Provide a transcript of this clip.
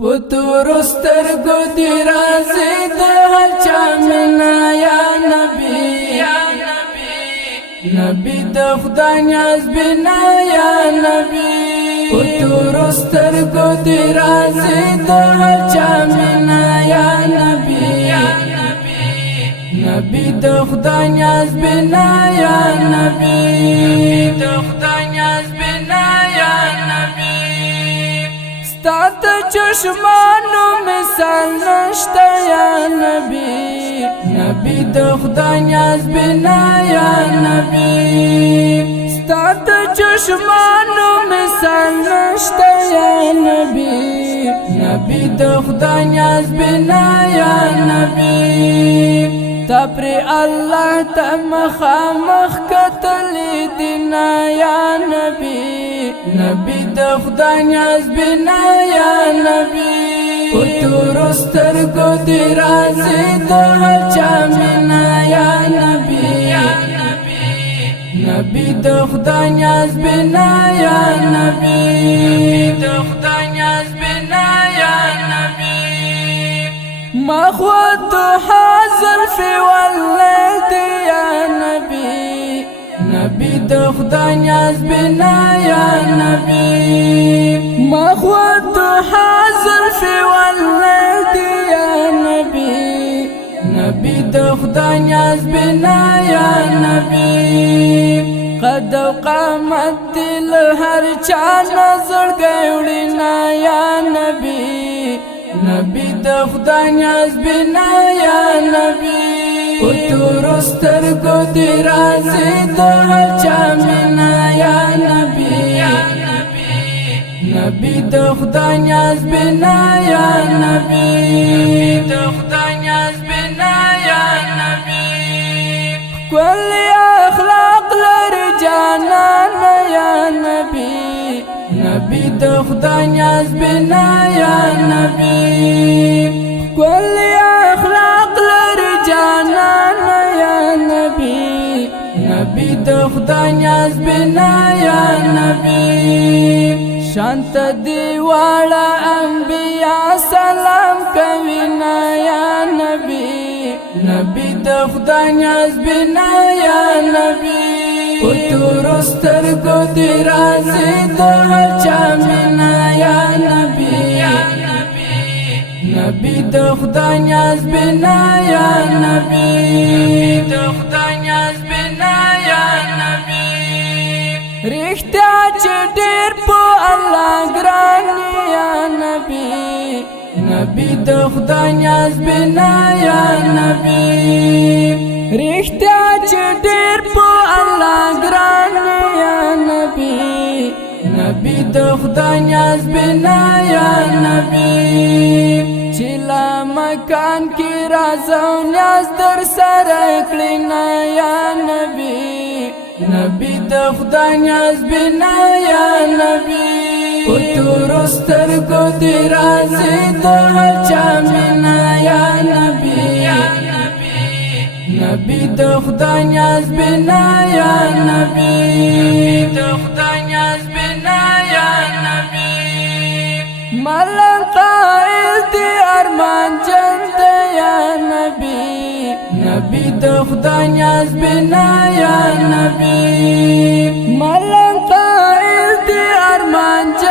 پتور سترگو دی رازی دا ہر چا منا یا نبی نبی دا خدا نیاز بنا یا نبی پتور سترگو دی رازی دا ہر چا منا یا نبی نبی دا خدا نیاز بنا یا نبی دا خدا نیاز بنا یا نبی ستاد چشمانو مثال نشتا یا نبی نبی دا خدا نیاز بنا یا نبی ستاد چشمانو مثال نشتا یا نبی نبی دا خدا نیاز بنا یا نبی تا پر اللہ تا مخامخ کتلی دینا یا نبی نبی دا خدا نیاز بنا یا نبی پتور سترگو دی رازی دا ہر چا منا یا نبی نبی دا خدا نیاز بنا یا نبی دا خدا نیاز بنا یا نبی مخوت حاضر فی واللید یا نبی نبی دا خدا نیاز بنا یا نبی مخوت حاضر فی واللید یا نبی نبی دا خدا نیاز بنا یا نبی قد و قامت دل ہر چا نظر گوڑینا یا نبی نبی دا خدا نیاز بنا یا نبی پتور سترگو دی رازی دا ہر چا منا یا نبی نبی دا خدا نیاز بنا یا نبی دا خدا نیاز بنا یا نبی کل اخلاق لر جانان یا نبی نبی دا خدا نیاز بنا یا نبی کل اخلاق لر جانان یا نبی نبی دا خدا نیاز بنا یا نبی شانت دیوالا انبیاء سلام کوینا یا نبی نبی دا خدا نیاز بنا یا نبی پتور سترگو دی رازی دا ہر چا منا یا نبی نبی دا خدا نیاز بنا یا نبی دا خدا نیاز بنا یا نبی رشتہ چڈیر پو اللہ گرانی یا نبی نبی دا خدا نیاز بنا یا نبی رشتہ چڈیر پو اللہ گرانی یا نبی نبی دا خدا نیاز بنا یا نبی چلا مکان کی رازو نیاز در سر اکلینا یا نبی نبی دا خدا نیاز بنا یا نبی پتور سترگو دی رازی دا ہر چا منا یا نبی نبی دا خدا نیاز بنا یا نبی دا خدا نیاز بنا یا نبی ملن قائل دی ارمان جند یا نبی نبی دا خدا نیاز بنا یا نبی ملن قائل دی ارمان جند